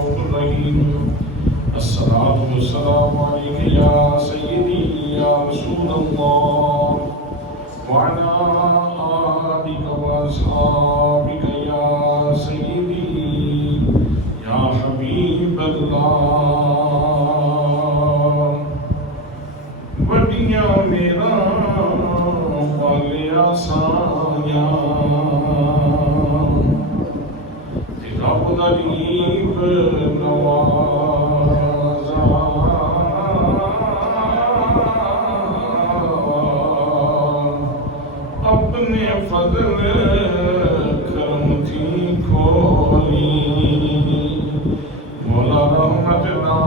الرؤوف الرحيم الصلاة والسلام عليك يا سيدي يا رسول الله وعلى آلك وأصحابك يا سيدي يا حبيب الله وڈیاں میرا والیا سایا رب غریب نوازا اپنے فضل کرم تھی کھولی مولا رحمت نا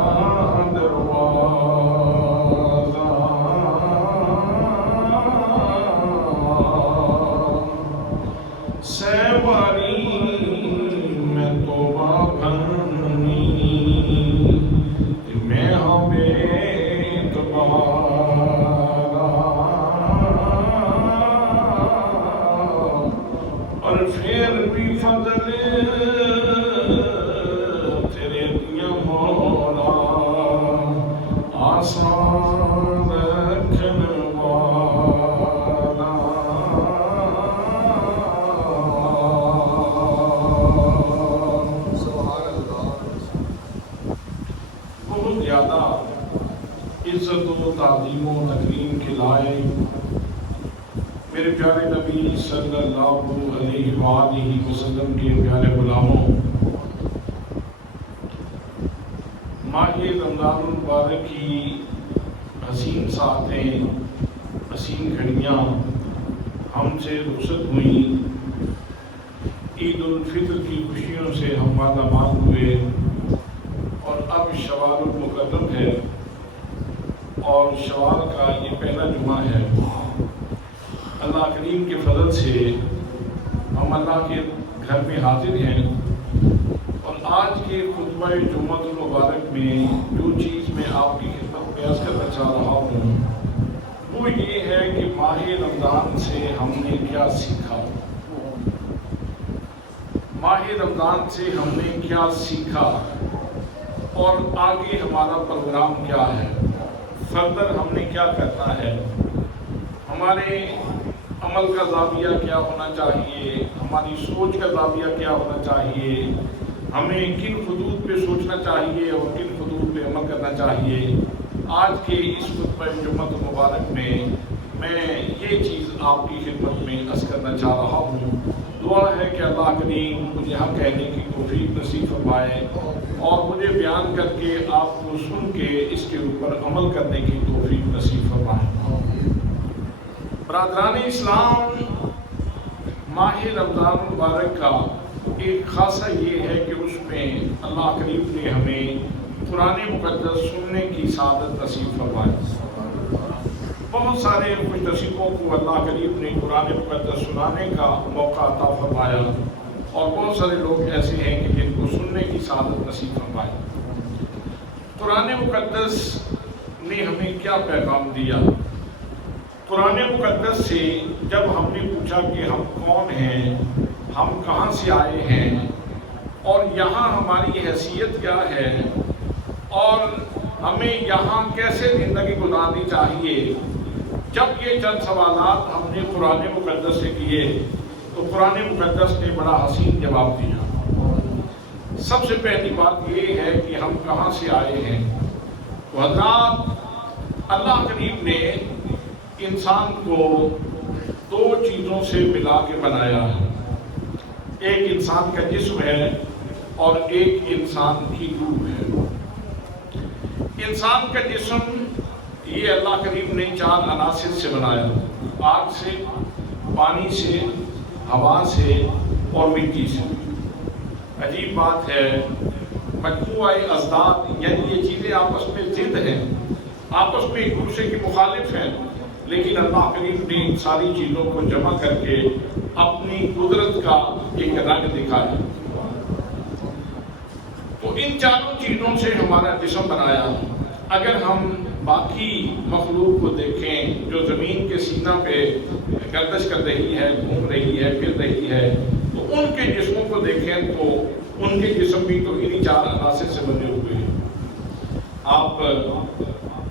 عزت و تعظیم و تکریم کے لائق میرے پیارے نبی صلی اللہ علیہ وآلہ وسلم کے پیارے غلاموں، ماہ رمضان المبارک کی حسین ساعتیں، حسین گھڑیاں ہم سے رخصت ہوئیں، عید الفطر کی خوشیوں سے ہم مالا مال ہوئے اور اب شوال المقدم ہے اور شوال کا یہ پہلا جمعہ ہے۔ اللہ کریم کے فضل سے ہم اللہ کے گھر میں حاضر ہیں اور آج کے خطبہ جمعہ المبارک میں جو چیز میں آپ کی خدمت پیش کرنا چاہ رہا ہوں وہ یہ ہے کہ ماہ رمضان سے ہم نے کیا سیکھا، ماہ رمضان سے ہم نے کیا سیکھا اور آگے ہمارا پروگرام کیا ہے، فردر ہم نے کیا کرنا ہے، ہمارے عمل کا زاویہ کیا ہونا چاہیے، ہماری سوچ کا زاویہ کیا ہونا چاہیے، ہمیں کن حدود پہ سوچنا چاہیے اور کن حدود پہ عمل کرنا چاہیے۔ آج کے اس خطبہ جمعہ مبارک میں یہ چیز آپ کی خدمت میں عرض کرنا چاہ رہا ہوں۔ دعا ہے کہ اللہ کریم مجھے حق کہنے کی توفیق نصیب فرمائے اور مجھے بیان کر کے آپ کو سن کے اس کے اوپر عمل کرنے کی توفیق نصیب فرمائے۔ برادران اسلام، ماہ رمضان مبارک کا ایک خاصہ یہ ہے کہ اس میں اللہ کریم نے ہمیں قرآن مقدس سننے کی سعادت نصیب فرمائی۔ بہت سارے خوش نصیبوں کو اللہ کریم نے قرآن مقدس سنانے کا موقع عطا فرمایا اور بہت سارے لوگ ایسے ہیں کہ جن کو سننے کی سعادت نصیب فرمائی۔ قرآن مقدس نے ہمیں کیا پیغام دیا؟ قرآن مقدس سے جب ہم نے پوچھا کہ ہم کون ہیں، ہم کہاں سے آئے ہیں اور یہاں ہماری حیثیت کیا ہے اور ہمیں یہاں کیسے زندگی گزارنی چاہیے، جب یہ چند سوالات ہم نے قرآن مقدس سے کیے تو قرآن مقدس نے بڑا حسین جواب دیا۔ سب سے پہلی بات یہ ہے کہ ہم کہاں سے آئے ہیں۔ تو حضرات، اللہ کریم نے انسان کو دو چیزوں سے ملا کے بنایا ہے، ایک انسان کا جسم ہے اور ایک انسان کی روح ہے۔ انسان کا جسم یہ اللہ کریم نے 4 عناصر سے بنایا، آگ سے، پانی سے، ہوا سے اور مٹی سے۔ عجیب بات ہے، مجموعہ ازداد یعنی یہ چیزیں آپس میں ضد ہیں، آپس میں ایک دوسرے کی مخالف ہیں، لیکن اللہ کریم نے ان ساری چیزوں کو جمع کر کے اپنی قدرت کا ایک رنگ دکھایا۔ تو ان چاروں چیزوں سے ہمارا جسم بنایا۔ اگر ہم باقی مخلوق کو دیکھیں جو زمین کے سینہ پہ گردش کر رہی ہے، گھوم رہی ہے، پھر رہی ہے، تو ان کے جسموں کو دیکھیں تو ان کے جسم بھی تو انہی 4 عناصر سے بنے ہوئے ہیں۔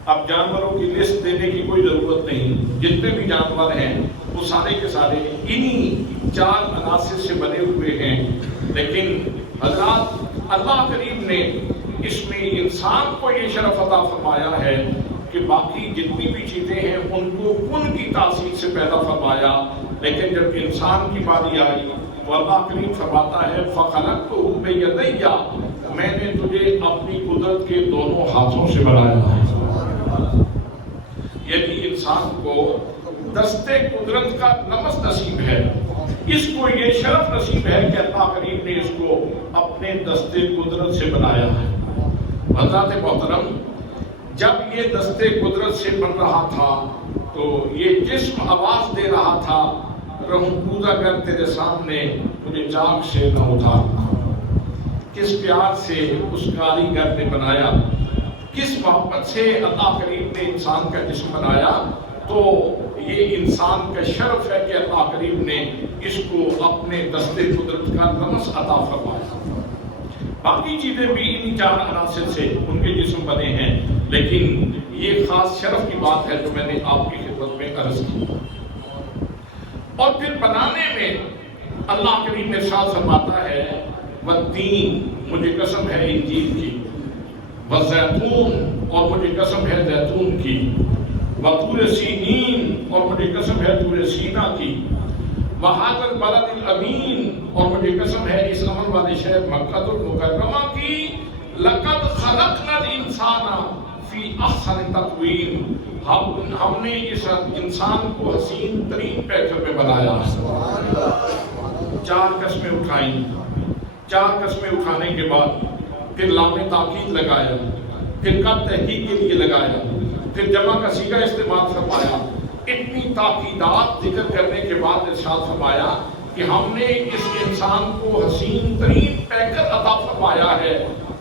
آپ جانوروں کی لسٹ دینے کی کوئی ضرورت نہیں، جتنے بھی جانور ہیں وہ سارے کے سارے انہی 4 عناصر سے بنے ہوئے ہیں، لیکن حضرات اللہ کریم نے اس میں انسان کو یہ شرف عطا فرمایا ہے کہ باقی جتنی بھی چیزیں ہیں ان کو کن کی تاثیر سے پیدا فرمایا، لیکن جب انسان کی باری آئی تو اللہ کریم فرماتا ہے فَخَلَقْتُهُ بِيَدَيَّ، میں نے تجھے اپنی قدرت کے دونوں ہاتھوں سے بنایا ہے۔ یعنی انسان کو دستے قدرت کا لمس نصیب ہے، اس کو یہ شرف نصیب ہے کہ اللہ کریم نے اس کو اپنے دستے قدرت سے بنایا ہے۔ حضرات محترم، جب یہ دستے قدرت سے بن رہا تھا تو یہ جسم آواز دے رہا تھا رہوں پوزا کر تیرے سامنے مجھے چاک سے نہ اتار۔ کس پیار سے اس کاریگر نے بنایا، کس محبت سے اللہ کریم نے انسان کا جسم بنایا، تو یہ انسان کا شرف ہے کہ اللہ کریم نے اس کو اپنے دستے قدرت کا لمس عطا فرمایا۔ باقی چیزیں بھی انہی 4 عناصر سے ان کے جسم بنے ہیں، لیکن یہ خاص شرف کی بات ہے جو میں نے آپ کی خدمت میں عرض کی۔ اور پھر بنانے میں اللہ کریم نے ارشاد فرماتا ہے والتین، مجھے قسم ہے انجیل کی، والزیتون، اور مجھے قسم ہے زیتون کی، وطور سینین، اور مجھے قسم ہے طور سینا کی، وہذا البلد الامین، اور مجھے قسم ہے اس امن والے شہر مکہ المکرمہ کی، لقد خلقنا الانسان فی احسن تقویم، ہم نے اس انسان کو حسین ترین پیکر میں بنایا۔ 4 قسمیں اٹھائیں، 4 قسمیں اٹھانے کے بعد پھر لام تاکید لگایا، پھر قد تحقیق کے لیے لگایا، پھر جمع کا صیغہ استعمال فرمایا۔ اتنی تاکیدات ذکر کرنے کے بعد ارشاد فرمایا کہ ہم نے اس انسان کو حسین ترین پیکر عطا فرمایا ہے۔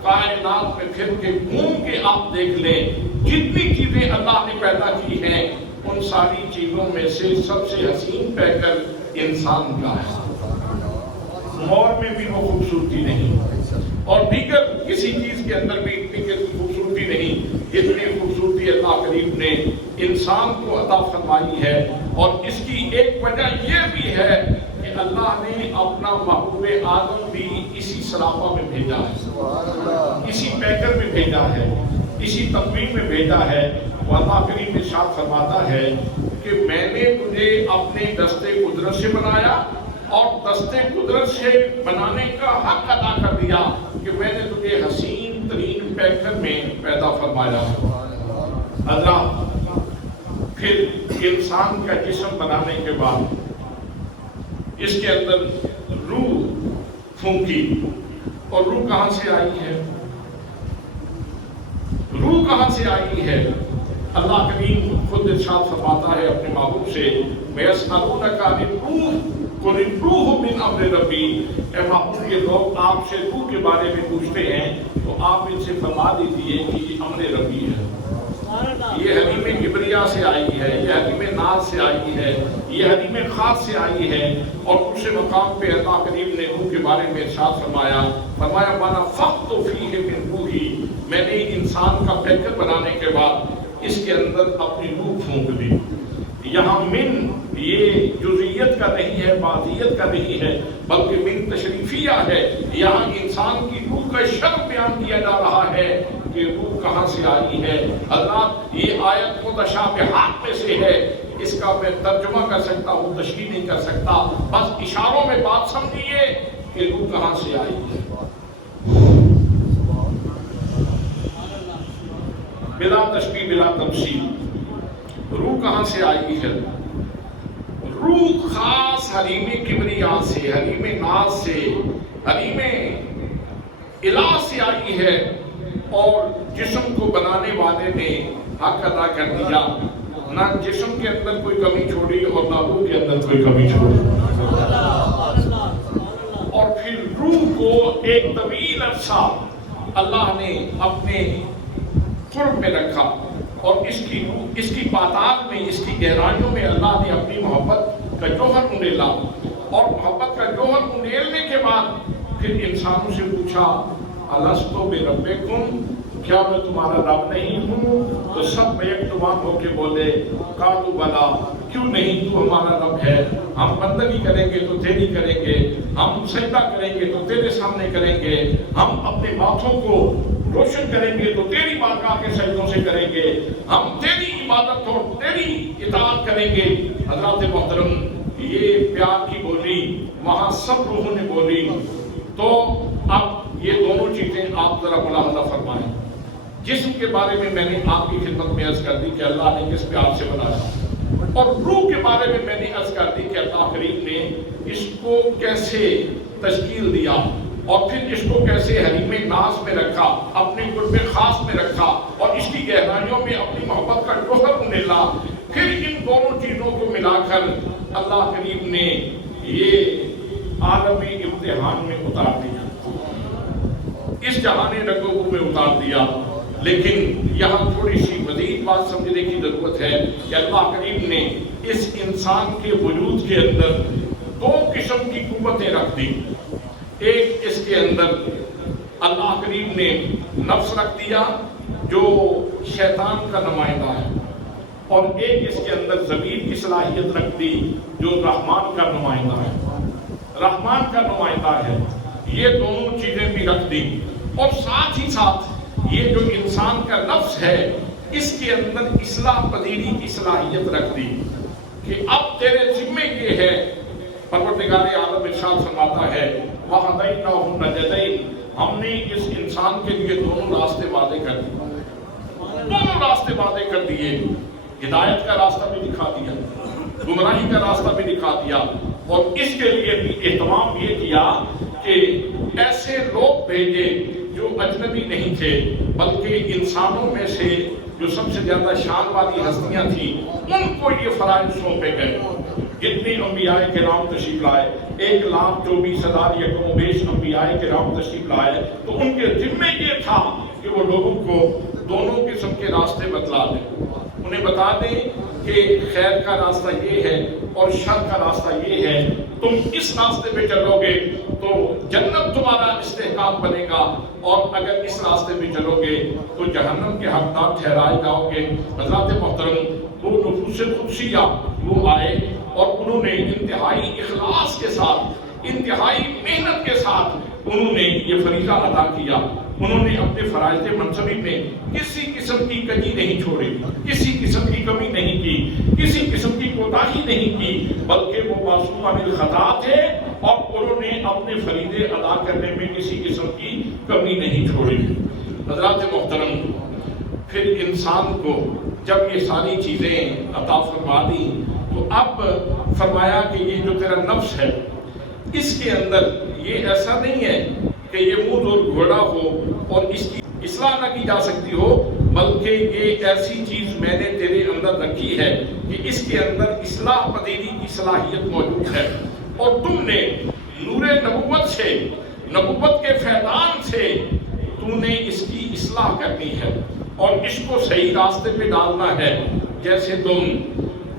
کائنات میں پھر کے گھوم کے آپ دیکھ لیں، جتنی چیزیں اللہ نے پیدا کی ہیں ان ساری چیزوں میں سے سب سے حسین پیکر انسان کا ہے۔ مور میں بھی وہ خوبصورتی نہیں، اور دیگر کسی چیز کے اندر بھی اتنی خوبصورتی نہیں جتنی خوبصورتی اللہ کریم نے انسان کو عطا فرمائی ہے۔ اور اس کی ایک وجہ یہ بھی ہے کہ اللہ نے اپنا محبوب آدم بھی اسی سراپا میں بھیجا ہے، اسی پیکر میں بھیجا ہے، اسی تقویم میں بھیجا ہے۔ وہ اللہ کریم ارشاد فرماتا ہے کہ میں نے تجھے اپنے دستے قدرت سے بنایا، اور دستے قدرت سے بنانے کا حق ادا کر دیا کہ میں نے تجھے حسین ترین پیکر میں پیدا فرمایا۔ حضرات، پھر انسان کا جسم بنانے کے بعد اس کے اندر روح پھونکی، اور روح کہاں سے آئی ہے؟ روح کہاں سے آئی ہے؟ اللہ کریم خود ارشاد فرماتا ہے اپنے محبوب سے وَيَسْأَلُونَكَ عَنِ الرُّوحِ قُلِ الرُّوحُ مِنْ أَمْرِ رَبِّي، اے محبوب، یہ لوگ آپ سے روح کے بارے میں پوچھتے ہیں تو آپ ان سے فرما دیجیے کہ یہ امر ربی ہے، یہ حلیم کبریا سے آئی ہے، یہ حلیم ناز سے آئی ہے، یہ حلیم خاص سے آئی ہے۔ اور دوسرے مقام پہ اللہ کریم نے روح کے بارے میں ارشاد فرمایا وَنَفَخْتُ فِيهِ مِنْ رُوحِي، میں نے انسان کا پیکر بنانے کے بعد اس کے اندر اپنی روح پھونک دی۔ یہاں من یہ جزئیت کا نہیں ہے، بعضیت کا نہیں ہے، بلکہ من تشریفیہ ہے۔ یہاں انسان کی روح کا شرف بیان کیا جا رہا ہے کہ روح کہاں سے آئی ہے۔ حضرات، یہ آیت متشابہات میں سے ہے، اس کا میں ترجمہ کر سکتا ہوں، تشریح نہیں کر سکتا، بس اشاروں میں بات سمجھیے کہ روح کہاں سے آئی ہے۔ بلا تشبیہ بلا تمثیل، روح کہاں سے آئی ہے؟ روح خاص حلیم کبریا سے، حلیم ناز سے، حلیم الہ سے آئی ہے، اور جسم کو بنانے والے نے حق ادا کر دیا، نہ جسم کے اندر کوئی کمی چھوڑی اور نہ روح کے اندر کوئی کمی چھوڑی۔ اور پھر روح کو ایک طویل عرصہ اللہ نے اپنے قرب میں رکھا، اور اس کی پاتال میں، اس کی گہرائیوں میں اللہ نے اپنی محبت کا جوہر انڈیلا، اور محبت کا جوہر انڈیلنے کے بعد پھر انسانوں سے پوچھا الستو بربکم، کیا میں تمہارا رب نہیں ہوں؟ تو سب بیک ہو کے بولے قالوا بلا، کیوں نہیں، تو ہمارا رب ہے، ہم بندگی کریں گے تو تیری کریں گے، ہم سجدہ کریں گے تو تیرے سامنے کریں گے، ہم اپنے باتوں کو روشن کریں گے تو تیری بارگاہ کے سجدوں سے کریں گے، ہم تیری عبادت اور تیری اطاعت کریں گے۔ حضرات محترم، یہ پیار کی بولی وہاں سب لوگوں نے بولی۔ تو اب یہ دونوں چیزیں آپ ذرا ملاحظہ فرمائیں۔ جسم کے بارے میں نے آپ کی خدمت میں عرض کر دی کہ اللہ نے کس پیار سے بنایا، اور روح کے بارے میں نے عرض کر دی کہ اللہ کریم نے اس کو کیسے تشکیل دیا، اور پھر اس کو کیسے حریم ناز میں رکھا، اپنے قرب خاص میں رکھا، اور اس کی گہرائیوں میں اپنی محبت کا جوہر انڈیلا۔ پھر ان دونوں چیزوں کو ملا کر اللہ کریم نے یہ عالم امتحان میں اتار دیا، اس جہان رنگوں میں اتار دیا۔ لیکن یہاں تھوڑی سی مزید بات سمجھنے کی ضرورت ہے کہ اللہ کریم نے اس انسان کے وجود کے اندر دو قسم کی قوتیں رکھ دی۔ ایک اس کے اندر اللہ کریم نے نفس رکھ دیا جو شیطان کا نمائندہ ہے، اور ایک اس کے اندر ضمیر کی صلاحیت رکھ دی جو رحمان کا نمائندہ ہے، رحمان کا نمائندہ ہے۔ یہ دونوں چیزیں بھی رکھ دی، اور ساتھ ہی ساتھ یہ جو انسان کا نفس ہے اس کے اندر اصلاح پذیری کی صلاحیت رکھ دی کہ اب تیرے ذمے یہ ہے۔ پروردگار عالم ارشاد فرماتا ہے وَهَدَيْنَاهُ النَّجْدَيْنِ، ہم نے اس انسان کے لیے دونوں راستے وعدے کر دیے، دونوں راستے وعدے کر دیے، ہدایت کا راستہ بھی دکھا دیا، گمراہی کا راستہ بھی دکھا دیا، اور اس کے لیے بھی اہتمام یہ کیا کہ ایسے لوگ بھیجے جو اجنبی نہیں تھے بلکہ انسانوں میں سے جو سب سے زیادہ شان والی ہستیاں تھیں ان کو یہ فرائض سونپے گئے۔ جتنی انبیاء کرام تشریف لائے، 1,24,000 یکم و بیش انبیاء کرام تشریف لائے، تو ان کے ذمے یہ تھا کہ وہ لوگوں کو دونوں قسم کے راستے بتلا دیں، انہیں بتا دیں کہ خیر کا راستہ یہ ہے اور شر کا راستہ یہ ہے، تم اس راستے پہ چلو گے تو جنت تمہارا استحقاق بنے گا، اور اگر اس راستے پہ چلو گے تو جہنم کے حقدار ٹھہرائے جاؤ گے۔ حضرات محترم، وہ نفوس قدسیہ وہ آئے اور انہوں نے انتہائی اخلاص کے ساتھ، انتہائی محنت کے ساتھ انہوں نے یہ فریضہ ادا کیا۔ انہوں نے اپنے فرائض منصبی میں کسی قسم کی کمی نہیں چھوڑی، کسی قسم کی کمی نہیں کی، کسی قسم کی کوتاہی نہیں کی، بلکہ وہ معصوم عن الخطا تھے، اور انہوں نے اپنے فریضے ادا کرنے میں کسی قسم کی کمی نہیں چھوڑی۔ حضرات محترم، پھر انسان کو جب یہ ساری چیزیں عطا فرما دی تو اب فرمایا کہ یہ جو تیرا نفس ہے اس کے اندر یہ ایسا نہیں ہے کہ یہ منہ اور گھوڑا ہو اور اس کی اصلاح نہ کی جا سکتی ہو، بلکہ یہ ایسی چیز میں نے تیرے اندر رکھی ہے کہ اس کے اندر اصلاح پذیری کی صلاحیت موجود ہے، اور تم نے نور نبوت سے، نبوت کے فیضان سے تم نے اس کی اصلاح کرنی ہے اور اس کو صحیح راستے پہ ڈالنا ہے۔ جیسے تم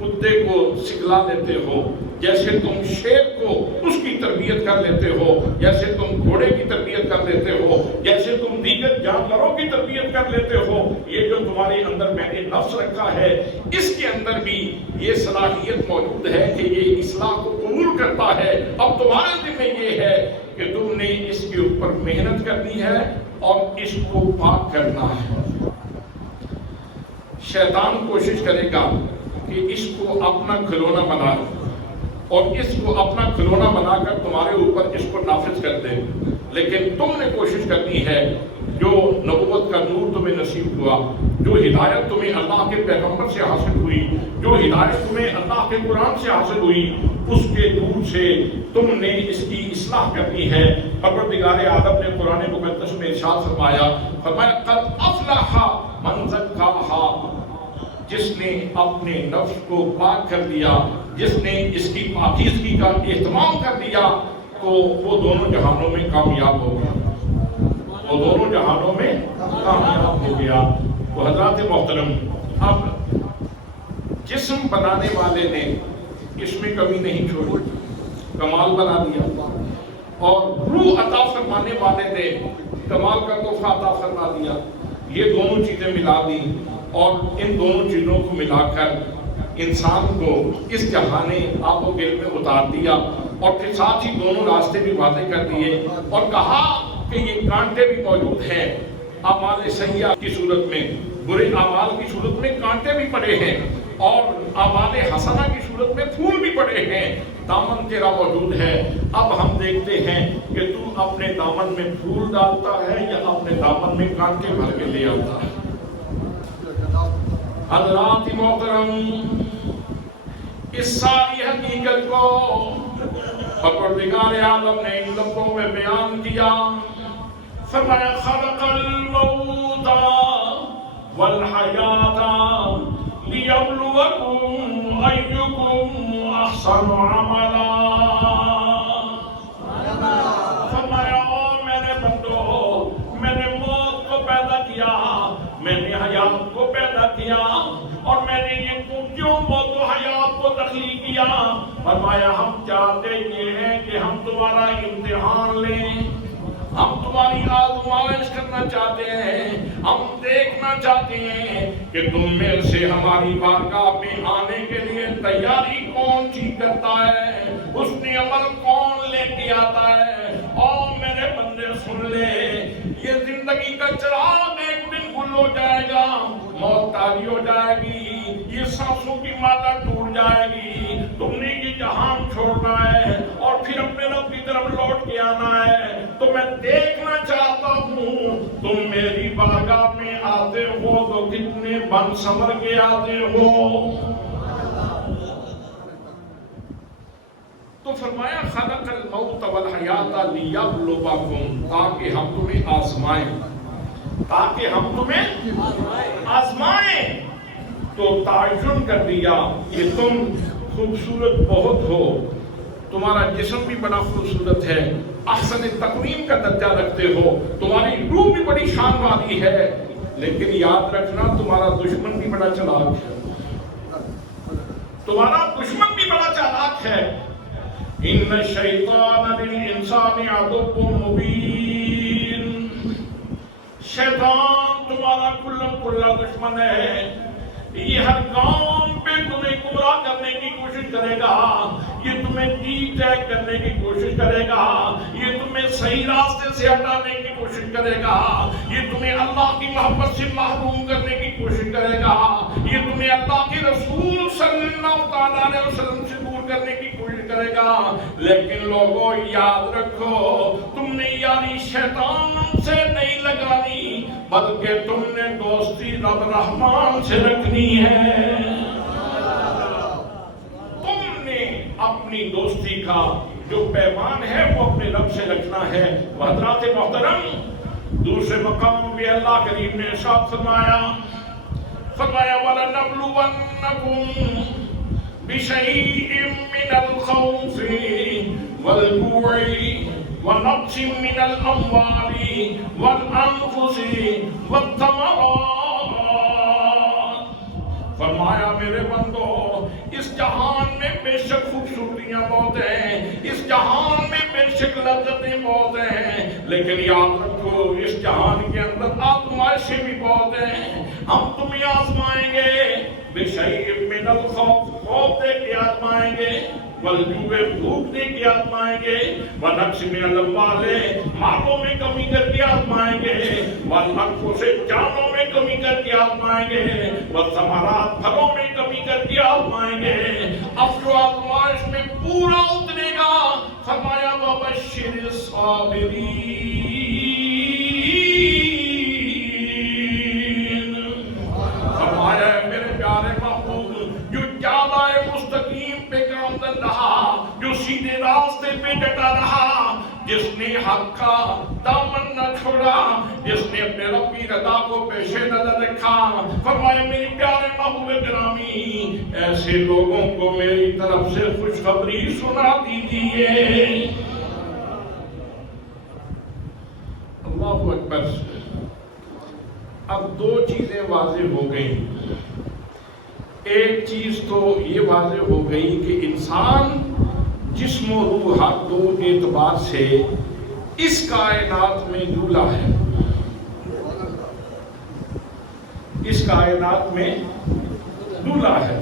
کتے کو سکھلا لیتے ہو، جیسے تم شیر کو اس کی تربیت کر لیتے ہو، جیسے تم گھوڑے کی تربیت کر لیتے ہو، جیسے تم دیگر جانوروں کی تربیت کر لیتے ہو، یہ جو تمہارے اندر میں نے نفس رکھا ہے اس کے اندر بھی یہ صلاحیت موجود ہے کہ یہ اصلاح کو قبول کرتا ہے۔ اب تمہارے ذمہ یہ ہے کہ تم نے اس کے اوپر محنت کرنی ہے اور اس کو پاک کرنا ہے۔ شیطان کوشش کرے گا کہ اس کو اپنا کھلونا بنا اور اس کو اپنا کھلونا بنا کر تمہارے اوپر اس کو نافذ کر دے، لیکن تم نے کوشش کرنی ہے جو نبوت کا نور تمہیں نصیب ہوا، جو ہدایت تمہیں اللہ کے پیغمبر سے حاصل ہوئی، جو ہدایت تمہیں اللہ کے قرآن سے حاصل ہوئی، اس کے نور سے تم نے اس کی اصلاح کرنی ہے۔ پروردگار عالم نے قرآن مقدس میں ارشاد فرمایا قد افلح من زکاھا، جس نے اپنے نفس کو پاک کر دیا، جس نے اس کی پاکیزگی کا اہتمام کر دیا، تو وہ دونوں جہانوں میں کامیاب ہو گیا، وہ دونوں جہانوں میں کامیاب ہو گیا۔ تو حضرات محترم، اب جسم بنانے والے نے اس میں کمی نہیں چھوڑی، کمال بنا دیا، اور روح عطا فرمانے والے نے کمال کا تحفہ عطا فرما دیا. یہ دونوں چیزیں ملا دی اور ان دونوں چیزوں کو ملا کر انسان کو اس جہان آب و گل میں اتار دیا اور پھر ساتھ ہی دونوں راستے بھی واضح کر دیے اور کہا کہ یہ کانٹے بھی موجود ہیں اعمال سیئہ کی صورت میں, برے اعمال کی صورت میں کانٹے بھی پڑے ہیں اور اعمال حسنہ کی صورت میں پھول بھی پڑے ہیں. دامن تیرا موجود ہے. اب ہم دیکھتے ہیں کہ تو اپنے دامن میں پھول ڈالتا ہے یا اپنے دامن میں کانٹے بھر کے لے آتا ہے. حضرات محترم, اس ساری حقیقت کو پروردگار عالم نے ان لفظوں میں بیان کیا. فرمایا خلق الموت والحیات لیبلوکم ایکم احسن عملا. فرمایا او میرے بندو, میں نے موت کو پیدا کیا, میں نے حیات کو پیدا کیا اور میں نے یہ کیوں موت و حیات کو تخلیق کیا. فرمایا ہم چاہتے یہ ہیں کہ ہم تمہارا امتحان لیں, ہم تمہاری آزمائش کرنا چاہتے ہیں, ہم دیکھنا چاہتے ہیں کہ تم میں سے ہماری بارگاہ میں آنے کے لیے تیاری کون سی کرتا ہے, اس نے عمل کون لے کے آتا ہے. اور میرے بندے سن لے, یہ زندگی کا چراغ ایک دن گل ہو جائے گا, موت تاری ہو جائے گی, یہ سانسوں کی مادہ ٹوٹ جائے گی, تم نے یہ جہان چھوڑنا ہے اور پھر اپنے رب کی طرف لوٹ کے آنا ہے. تو میں دیکھنا چاہتا ہوں تم میری بارگاہ میں آتے ہو تو کتنے بن سنور کے آتے ہو. تو فرمایا خلق الموت والحیات لیبلوکم, تاکہ ہم تمہیں آزمائیں, تاکہ ہم تمہیں آزمائیں. تو تعین کر دیا کہ تم خوبصورت بہت ہو, تمہارا جسم بھی بڑا خوبصورت ہے, احسن تقویم کا درجہ رکھتے ہو, تمہاری روح بھی بڑی شان والی ہے, لیکن یاد رکھنا تمہارا دشمن بھی بڑا چالاک ہے, تمہارا دشمن بھی بڑا چالاک ہے. ان الشیطان للانسان عدو مبین, شیطان تمہارا کھلا دشمن ہے. یہ ہر کام پہ تمہیں گمراہ کرنے کی کوشش کرے گا, یہ تمہیں ڈیٹیک کرنے کی کوشش کرے گا, یہ تمہیں صحیح راستے سے ہٹانے کی کوشش کرے گا, یہ تمہیں اللہ کی محبت سے محروم کرنے کی کوشش کرے گا, یہ تمہیں اللہ کے رسول صلی اللہ علیہ وسلم سے دور کرنے کی کوشش کرے گا. لیکن لوگوں یاد رکھو, تم نے یاری شیطان سے نہیں لگانی, بلکہ تم نے دوستی رب رحمان سے رکھنی ہے. تم نے اپنی دوستی کا جو پیمان ہے وہ اپنے رب سے رکھنا ہے. حضرات محترم, دوسرے مقام پہ اللہ کریم نے ارشاد فرمایا وَلَنَبْلُوَنَّكُمْ بِشَيْءٍ مِّنَ الْخَوْفِ وَالْجُوعِ وَنَقْصٍ مِّنَ الْأَمْوَالِ وَالْأَنفُسِ وَالثَّمَرَاتِ. فرمایا میرے بندو, اس جہان میں بے شک خوبصورتیاں بہت ہیں, اس جہان میں بے شک لذتیں بہت ہیں, لیکن یاد رکھو اس جہان کے اندر آزمائشیں بھی بہت ہیں. ہم تمہیں آزمائیں گے بِشَيْءٍ مِّنَ الْخَوْفِ, خوف دے کے آزمائیں گے, وَالْجُوعِ بھوک دے کے آزمائیں گے, وَنَقْصٍ مِّنَ الْأَمْوَالِ مالوں میں کمی کر کے آزمائیں گے, وَالْأَنفُسِ جانوں میں کمی کر کے آزمائیں گے, وَالثَّمَرَاتِ پھلوں میں کمی کر کے آزمائیں گے. اب جو آزمائش میں پورا اترے گا, فرمایا وَبَشِّرِ الصَّابِرِينَ. فرمایا میرے پیارے محبوب, جو جادہ مستقیم پہ گامزن رہا, جو سیدھے راستے پہ ڈٹا رہا, جس نے حق کا دامن نہ چھوڑا, جس نے اپنے رب کی رضا کو پیش نظر رکھا, فرمائے میری پیارے محبوب گرامی, ایسے لوگوں کو میری طرف سے خوشخبری سنا دیجیے. اللہ اکبر. اب دو چیزیں واضح ہو گئیں. ایک چیز تو یہ واضح ہو گئی کہ انسان جسم و روح ہر دو اعتبار سے اس کائنات میں دولہا ہے، اس کائنات میں دولہا ہے،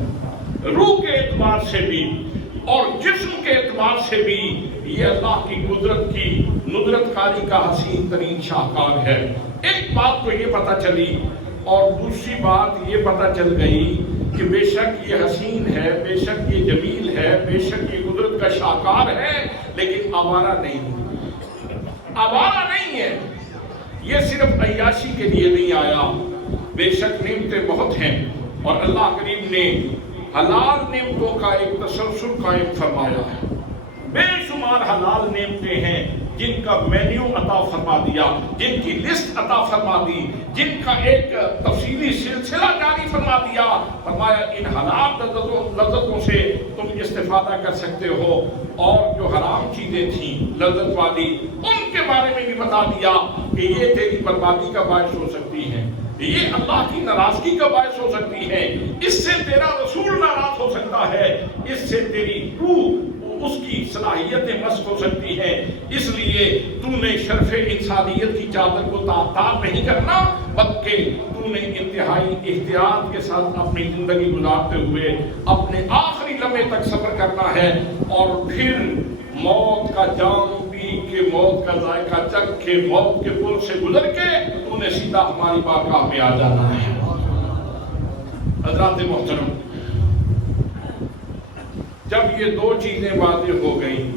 روح کے اعتبار سے بھی اور جسم کے اعتبار سے بھی یہ اللہ کی قدرت کی ندرت کاری کا حسین ترین شاہکار ہے۔ ایک بات تو یہ پتہ چلی اور دوسری بات یہ پتہ چل گئی کہ بے شک یہ حسین ہے، بے شک یہ جمیل ہے، بے شک یہ قدرت کا شاہکار ہے، لیکن آوارہ نہیں ہے، آوارہ نہیں ہے۔ یہ صرف عیاشی کے لیے نہیں آیا، بے شک نعمتیں بہت ہیں اور اللہ کریم نے حلال نعمتوں کا ایک تسلسل قائم فرمایا ہے۔ بے شمار حلال نعمتیں ہیں جن کا مینیو عطا فرما دیا، جن کی لسٹ عطا فرما دی، جن کا ایک تفصیلی سلسلہ جاری فرما دیا، فرمایا ان حلال لذتوں سے تم استفادہ کر سکتے ہو، اور جو حرام چیزیں تھیں لذت والی ان کے بارے میں بھی بتا دیا کہ یہ تیری بربادی کا باعث ہو سکتی ہے، یہ اللہ کی ناراضگی کا باعث ہو سکتی ہے، اس سے تیرا رسول ناراض ہو سکتا ہے، اس سے تیری روح اس کی صلاحیتیں مسخ ہو سکتی ہیں، اس لیے تو نے شرف انسانیت کی چادر کو تار نہیں کرنا، بلکہ تو نے انتہائی احتیاط کے ساتھ اپنی زندگی گزارتے ہوئے اپنے آخری لمحے تک صبر کرنا ہے، اور پھر موت کا جام پی کے، موت کا ذائقہ چکھ کے، موت کے پل سے گزر کے تو نے سیدھا ہماری بارگاہ میں آ جانا ہے۔ حضرات محترم، جب یہ دو چیزیں واضح ہو گئیں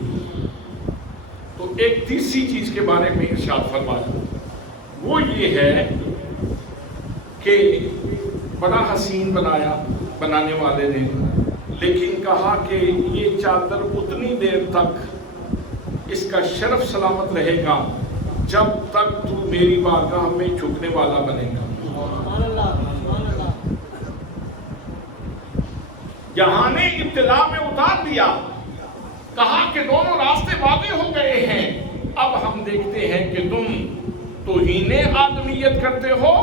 تو ایک تیسری چیز کے بارے میں ارشاد فرمایا، وہ یہ ہے کہ بڑا حسین بنایا بنانے والے نے، لیکن کہا کہ یہ چادر اتنی دیر تک اس کا شرف سلامت رہے گا جب تک تو میری بارگاہ میں جھکنے والا بنے گا۔ جہان ابتلا میں اتار دیا، کہا کہ دونوں راستے واضح ہو گئے ہیں، اب ہم دیکھتے ہیں کہ تم توہین آدمیت کرتے ہو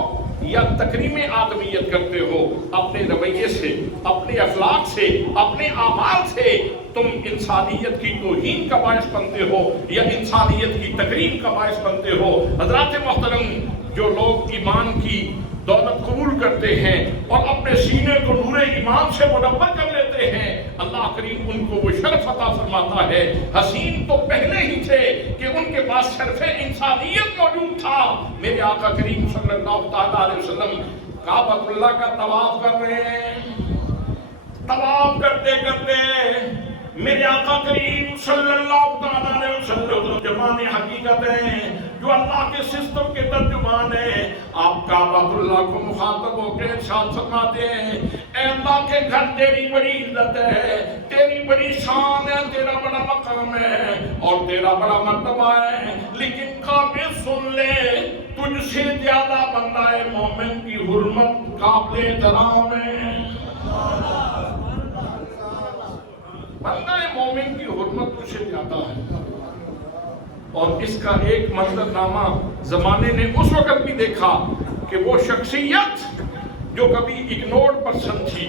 یا تکریم آدمیت کرتے ہو۔ اپنے رویے سے، اپنے اخلاق سے، اپنے اعمال سے تم انسانیت کی توہین کا باعث بنتے ہو یا انسانیت کی تکریم کا باعث بنتے ہو۔ حضرات محترم، جو لوگ ایمان کی دولت قبول کرتے ہیں اور اپنے سینے کو نور ایمان سے منور کر لیتے ہیں، اللہ کریم ان کو وہ شرف عطا فرماتا ہے۔ حسین تو پہلے ہی تھے کہ ان کے پاس شرف انسانیت موجود تھا۔ میرے آقا کریم صلی اللہ تعالیٰ علیہ وسلم کعبۃ اللہ کا طواف کر رہے ہیں، طواف کرتے کرتے میرے آقا کریم صلی اللہ تعالیٰ علیہ وسلم ترجمان حقیقت ہیں، جو اللہ کے سسٹم کے ترجمان ہیں، آپ کعبۃ اللہ کو مخاطب ہو کے ارشاد فرماتے ہیں، اے اللہ کے گھر تیری بڑی عزت ہے، تیری بڑی شان ہے، تیرا بڑا مقام ہے اور تیرا بڑا مرتبہ ہے، لیکن کعبے سن لے، تجھ سے زیادہ بندہ مومن کی حرمت قابل احترام ہے۔ بندہ مومن کی حرمت تجھ سے زیادہ ہے، اور اس کا ایک منظرنامہ زمانے نے اس وقت بھی دیکھا کہ وہ شخصیت جو کبھی اگنورڈ پرسن تھی،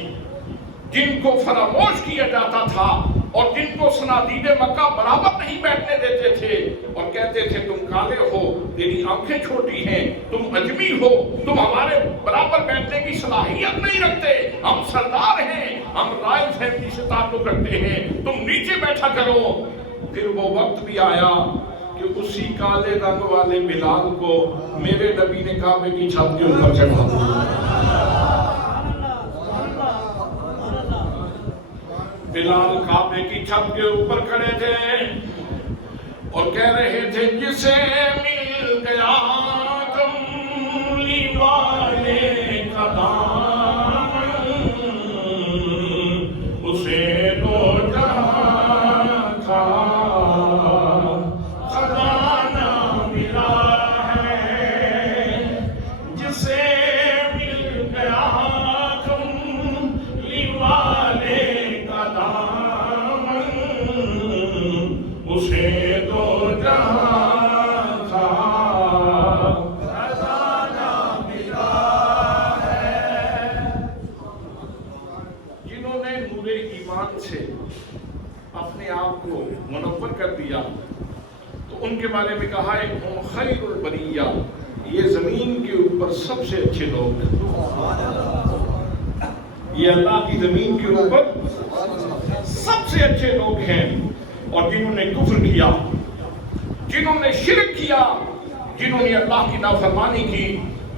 جن کو فراموش کیا جاتا تھا اور جن کو صنادید مکہ برابر نہیں بیٹھنے دیتے تھے اور کہتے تھے تم کالے ہو، تیری آنکھیں چھوٹی ہیں، تم اجمی ہو، تم ہمارے برابر بیٹھنے کی صلاحیت نہیں رکھتے، ہم سردار ہیں، ہم رائل فیملی سے تعلق رکھتے ہیں، تم نیچے بیٹھا کرو۔ پھر وہ وقت بھی آیا کہ اسی کالے رنگ والے بلال کو میرے نبی نے کعبے کی چھت کے اوپر چڑھا دیا۔ بلال کعبے کی چھت کے اوپر کھڑے تھے اور کہہ رہے تھے، جسے مل گیا کملی والے کا دامن، اسے تو جہاں کا خزانہ ملا ہے، جسے مل گیا کملی والے دامن، اسے تو جہاں کا خزانہ ملا ہے۔ جنہوں نے نور ایمان سے اپنے آپ کو منور کر دیا تو ان کے بارے میں کہا ہے ہم خیر البریہ، یہ زمین کے اوپر سب سے اچھے لوگ ہیں، یہ اللہ کی زمین کے اوپر سب سے اچھے لوگ ہیں، اور جنہوں نے کفر کیا، جنہوں نے شرک کیا، جنہوں نے اللہ کی نافرمانی کی،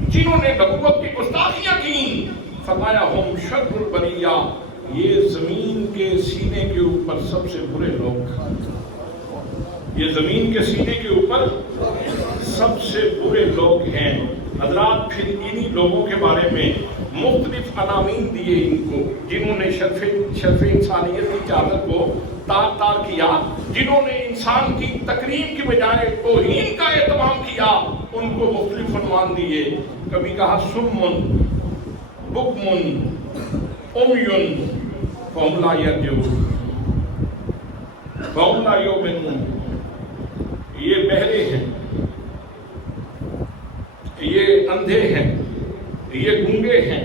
جنہوں نے نبوت کی گستاخیاں کی، فرمایا ہم شر البریہ، یہ زمین کے سینے کے اوپر سب سے برے لوگ، یہ زمین کے سینے کے اوپر سب سے برے لوگ ہیں۔ حضرات پھر انہی لوگوں کے بارے میں مختلف عناوین دیے ان کو، جنہوں نے شرف انسانیت کی چادر کو تار تار کیا، جنہوں نے انسان کی تکریم کی بجائے توہین کا اہتمام کیا، ان کو مختلف عنوان دیے۔ کبھی کہا سمن، بکمن، امیون، فہم لا یرجعون، فہم لا یؤمنون، یہ بہرے ہیں، یہ اندھے ہیں، یہ گونگے ہیں،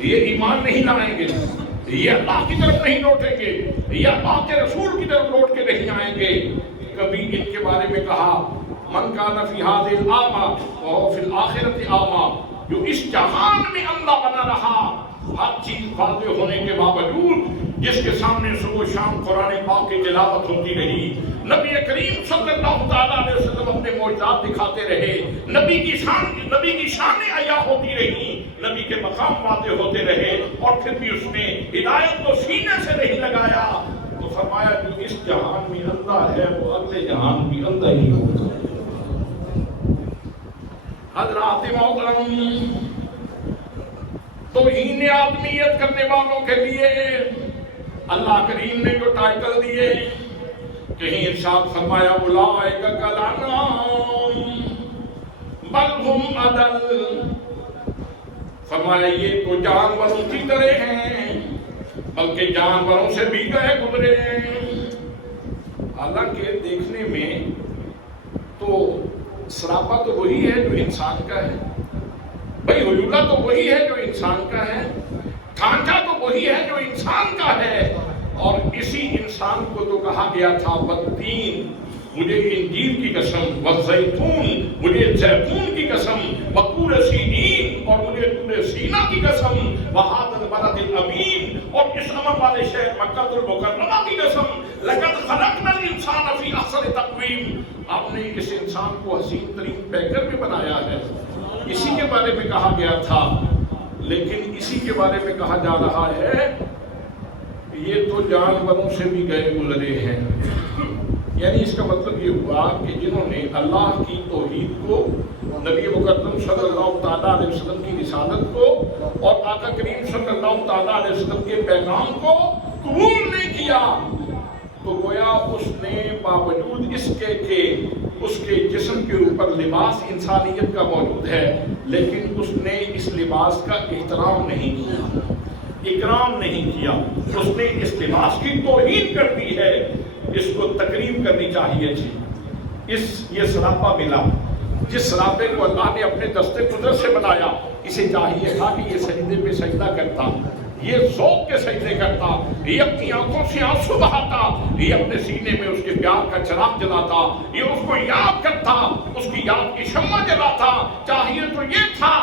یہ ایمان نہیں لائیں گے، یہ اللہ کی طرف نہیں لوٹیں گے، یہ اللہ کے رسول کی طرف لوٹ کے نہیں آئیں گے۔ کبھی ان کے بارے میں کہا من کان فی ھذہ اعمی وہو فی الآخرۃ اعمی، جو اس جہان میں اندھا بنا رہا، ہر چیز واضح ہونے کے باوجود، جس کے سامنے صبح و شام قرآن پاک کی تلاوت ہوتی رہی، نبی کریم صلی اللہ تعالیٰ علیہ وسلم اپنے معجزات دکھاتے رہے، نبی کی شانیں عیاں ہوتی رہی، نبی کے مقام واضح ہوتے رہے، اور پھر بھی اس نے ہدایت کو سینے سے نہیں لگایا، تو فرمایا جو اس جہان میں اندھا ہے وہ اگلے جہان بھی اندھا ہی ہوگا۔ حضرات محترم، توہین آدمیت کرنے والوں کے لیے اللہ کریم نے جو ٹائٹل دیے، کہیں ارشاد فرمایا اولئک کالانعام بل ہم اضل، فرمایا یہ تو جانوروں کی طرح ہیں، بلکہ جانوروں سے بھی گئے گزرے۔ حالانکہ دیکھنے میں تو سراپا تو وہی ہے جو انسان کا ہے، بھئی حجولہ تو وہی ہے جو انسان کا ہے، ڈھانچہ تو وہی ہے جو انسان کا ہے، اور اسی انسان کو تو کہا گیا تھا والتین، مجھے انجیر کی قسم، والزیتون، مجھے زیتون کی قسم، وطور سینین، اور مجھے طور سینا کی قسم، وہذا البلد الامین، اور اس امن والے شہر مکہ المکرمہ کی قسم، لقد خلقنا الانسان فی احسن تقویم، آپ نے اس انسان کو حسین ترین پیکر میں بنایا ہے۔ اسی کے بارے میں کہا گیا تھا، لیکن اسی کے بارے میں کہا جا رہا ہے یہ تو جانوروں سے بھی گئے گزرے ہیں۔ یعنی اس کا مطلب یہ ہوا کہ جنہوں نے اللہ کی توحید کو، نبی مقدم صلی اللہ تعالیٰ علیہ وسلم کی رسالت کو، اور آقا کریم صلی اللہ تعالیٰ علیہ وسلم کے پیغام کو قبول نہیں کیا، تو گویا اس نے باوجود اس کے کہ اس کے جسم کے اوپر لباس انسانیت کا موجود ہے، لیکن اس نے اس لباس کا احترام نہیں کیا، اکرام نہیں کیا، اس نے اس لباس کی توہین کر دی ہے۔ اس کو تکریم کرنی چاہیے تھی۔ یہ سراپا ملا، جس سراپے کو اللہ نے اپنے دستے قدرت سے بنایا، اسے چاہیے تھا کہ یہ سجدے پہ سجدہ کرتا، یہ ذوق کے سجدے کرتا، یہ اپنی آنکھوں سے آنسو بہاتا، یہ اپنے سینے میں اس کے پیار کا چراغ جلاتا، یہ اس کو یاد کرتا، اس کی یاد کی شمع جلاتا، چاہیے تو یہ تھا،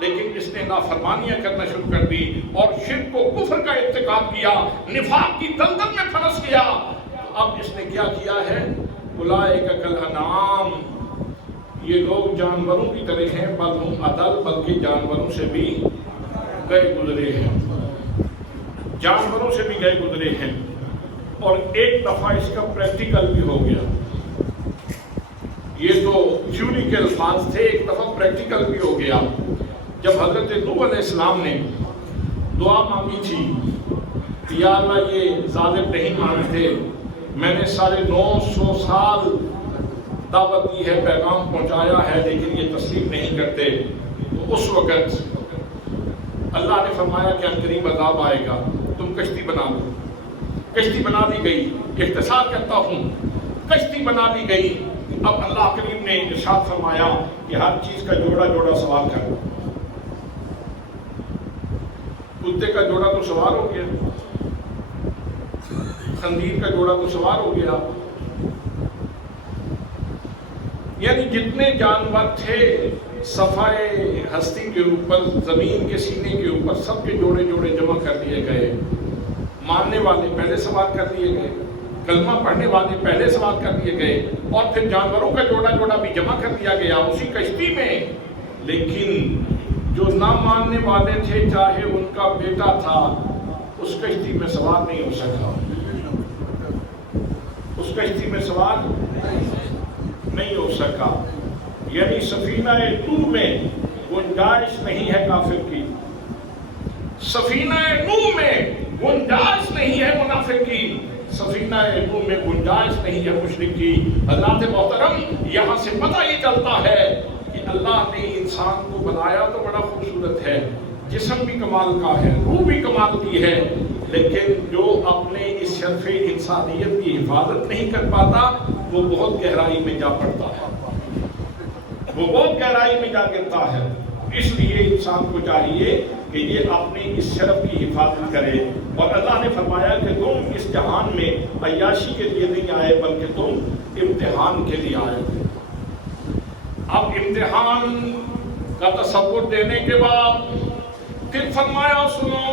لیکن اس نے نافرمانیاں کرنا شروع کر دی اور شرک و کفر کا ارتکاب کیا، نفاق کی دلدل میں پھنس گیا۔ اب اس نے کیا کیا ہے؟ اولئک کالانعام، یہ لوگ جانوروں کی طرح ہیں، بل ہم اضل، بلکہ جانوروں سے بھی گئے گزرے ہیں، جانوروں سے بھی گئے گزرے ہیں۔ اور ایک دفعہ اس کا پریکٹیکل بھی ہو گیا، یہ تو تھیوری کے الفاظ تھے، ایک دفعہ پریکٹیکل بھی ہو گیا۔ جب حضرت نوح علیہ السلام نے دعا مانگی تھی، یا اللہ یہ ظالم نہیں مانتے، میں نے 950 سال دعوت دی ہے، پیغام پہنچایا ہے، لیکن یہ تسلیم نہیں کرتے، تو اس وقت اللہ نے فرمایا کہ عنقریب عذاب آئے گا، تم کشتی بنا لو۔ کشتی بنا دی گئی، اختصار کرتا ہوں، کشتی بنا دی گئی۔ اب اللہ کریم نے ارشاد فرمایا کہ ہر چیز کا جوڑا جوڑا سوار کرو۔ کتے کا جوڑا تو سوار ہو گیا، خنزیر کا جوڑا تو سوار ہو گیا. یعنی جتنے جانور تھے صفائے ہستی کے اوپر، زمین کے سینے کے اوپر، سب کے جوڑے جوڑے جمع کر دیے گئے. ماننے والے پہلے سوار کر دیے گئے، کلمہ پڑھنے والے پہلے سوار کر دیے گئے، اور پھر جانوروں کا جوڑا جوڑا بھی جمع کر دیا گیا اسی کشتی میں. لیکن جو نہ ماننے والے تھے، چاہے ان کا بیٹا تھا، اس کشتی میں سوار نہیں ہو سکا. اس کشتی میں سوار نہیں ہو سکا. یعنی سفینہ نوح میں گنجائش نہیں ہے کافر کی، سفینہ نوح میں گنجائش نہیں ہے منافق کی، سفینہ نوح میں گنجائش نہیں ہے مشرک کی. حضرات محترم، یہاں سے پتہ یہ چلتا ہے کہ اللہ نے انسان کو بنایا تو بڑا خوبصورت ہے، جسم بھی کمال کا ہے، روح بھی کمال کی ہے، لیکن جو اپنے اس شرف انسانیت کی حفاظت نہیں کر پاتا وہ بہت گہرائی میں جا پڑتا ہے، وہ بہت گہرائی میں جا گرتا ہے. اس لیے انسان کو چاہیے کہ یہ اپنے اس شرف کی حفاظت کرے. اور اللہ نے فرمایا کہ تم اس جہان میں عیاشی کے لیے نہیں آئے بلکہ تم امتحان کے لیے آئے. اب امتحان کا تصور دینے کے بعد پھر فرمایا سنو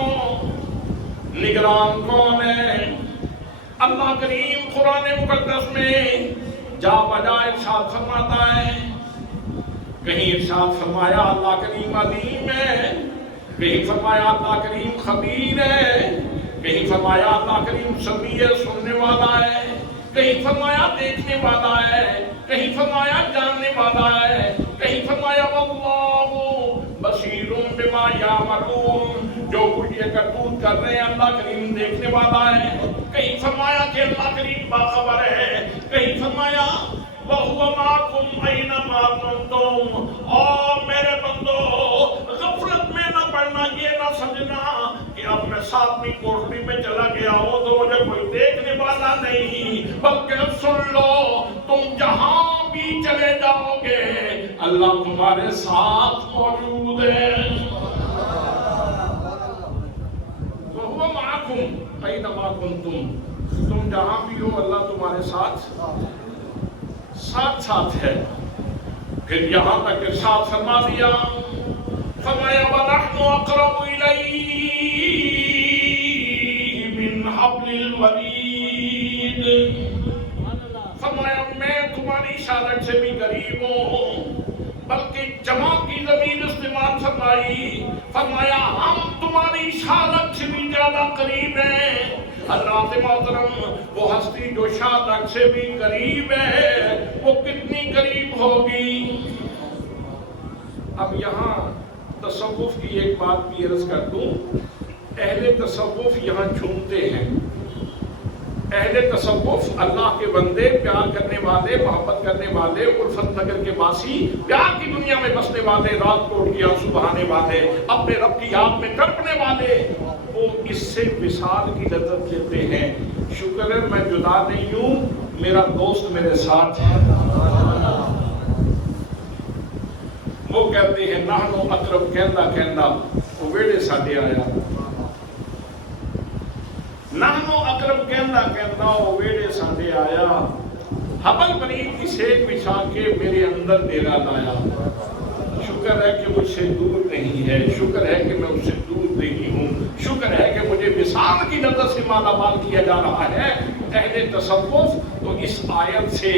نگران کون ہے. اللہ کریم قرآن مقدس میں جا بجا ارشاد فرماتا ہے، کہیں ارشاد فرمایا اللہ کریم علیم ہے، کہیں فرمایا اللہ کریم خبیر ہے، کہیں فرمایا اللہ کریم سمیع سننے والا ہے، کہیں فرمایا دیکھنے والا ہے، کہیں فرمایا جاننے والا ہے، کہیں فرمایا واللہ بصیر بما یعملون، جو کچھ یہ کرتوت کر رہے ہیں اللہ کریم دیکھنے والا ہے. کہیں فرمایا کہ اللہ کریم باخبر ہے، کہیں فرمایا وَهُوَ مَعَكُمْ أَيْنَمَا كُنتُمْ. اور میرے بندو غفلت میں نہ پڑنا، یہ نہ سمجھنا کہ اب میں 7ویں کوٹری میں چلا گیا ہوں تو مجھے کوئی دیکھنے والا نہیں، بلکہ سن لو تم جہاں بھی چلے جاؤ گے اللہ تمہارے ساتھ موجود ہے. وَهُوَ مَعَكُمْ أَيْنَمَا كُنتُمْ، تم جہاں بھی ہو اللہ تمہارے ساتھ ساتھ ہے. پھر یہاں تک ارشاد فرما دیا، فرمایا وَنَحْنُ أَقْرَبُ إِلَيْهِ مِنْ حَبْلِ الْوَرِيدِ. فرمایا میں تمہاری شارک سے بھی قریب ہوں، بلکہ جمع کی ضمیر استعمال فرمائی، فرمایا ہم تمہاری شارک سے بھی زیادہ قریب ہیں. حضرات محترم، وہ ہستی جو شارک سے بھی قریب ہے وہ کتنی قریب ہوگی. اب یہاں تصوف کی ایک بات بھی عرض کر دوں، اہل تصوف یہاں جھومتے ہیں. اہل تصوف اللہ کے بندے، پیار کرنے والے، محبت کرنے والے، الفت نگر کے باسی، پیار کی دنیا میں بسنے والے، رات کو اٹھ کے آنسو بہانے والے، اپنے رب کی یاد میں تڑپنے والے، وہ اس سے وصال کی لذت لیتے ہیں. شکر ہے میں جدا نہیں ہوں، میرا دوست میرے ساتھ ہے. وہ کہتے ہیں نحنو اقرب کہندہ وہ ویڑے ساڈے آیا. نحنو اقرب کہندہ وہ ویڑے ساڈے آیا. حبل برید کی سیک بچھا کے میرے اندر ڈیرا لایا. شکر ہے کہ مجھ سے دور نہیں ہے، شکر ہے کہ میں اس سے دور نہیں ہوں، شکر ہے کہ مجھے وصال کی نظر سے مالا مال کیا جا رہا ہے. اہل تصوف تو اس آیت سے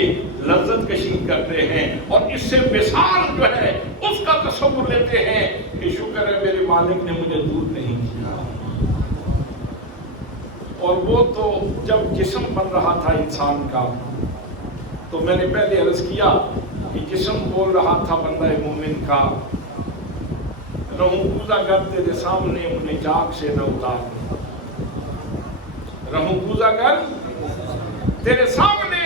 لذت کشی کرتے ہیں اور اس سے وصال جو ہے اس کا تصور لیتے ہیں کہ شکر ہے میرے مالک نے مجھے دور نہیں کیا. اور وہ تو جب جسم بن رہا تھا انسان کا تو میں نے پہلے عرض کیا کہ جسم بول رہا تھا بندہ مومن کا، رہوں کوزہ گر تیرے سامنے انہیں چاک سے نہ اتار. رہوں کوزہ گر تیرے سامنے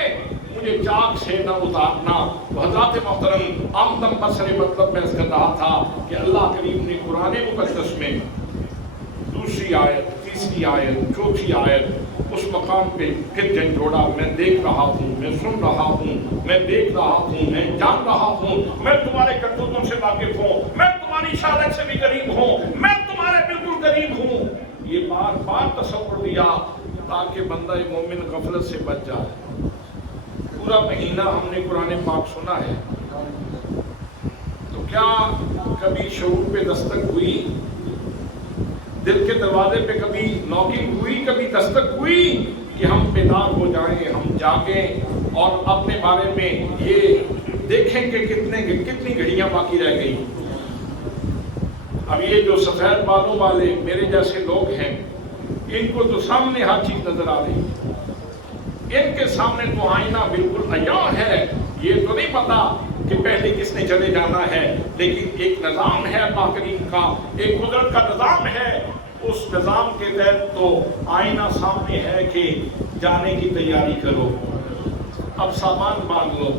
مجھے چاک سے نہ اتارنا. حضرات محترم، آمدم بصر مطلب میں اس کر رہا تھا کہ اللہ کریم نے قرآن مقدس میں دوسری آیت، تیسری آیت، چوتھی آیت اس مقام پہ پھر جھنجھوڑا. میں دیکھ رہا ہوں، میں سن رہا ہوں، میں دیکھ رہا ہوں، میں جان رہا ہوں، میں تمہارے کرتوتوں سے واقف ہوں، میں تمہاری شارک سے بھی قریب ہوں، میں تمہارے بالکل قریب ہوں. یہ بار بار تصور دیا تاکہ بندہ مومن غفلت سے بچ جائے۔ پورا مہینہ ہم نے قرآن پاک سنا ہے، تو کیا کبھی شعور پہ دستک ہوئی؟ دل کے دروازے پہ کبھی نوکنگ ہوئی، کبھی دستک ہوئی کہ ہم بیدار ہو جائیں، ہم جاگیں اور اپنے بارے میں یہ دیکھیں کہ کتنی گھڑیاں باقی رہ گئی۔ اب یہ جو سفید بالوں والے میرے جیسے لوگ ہیں، ان کو تو سامنے ہر چیز نظر آ رہی ہے، ان کے سامنے تو آئینہ بالکل عیاں ہے۔ یہ تو نہیں پتا کہ پہلے کس نے چلے جانا ہے، لیکن ایک نظام ہے اللہ کریم کا، ایک قدرت کا نظام ہے۔ اس نظام کے تحت تو آئینہ سامنے ہے کہ جانے کی تیاری کرو، اب سامان باندھ لو،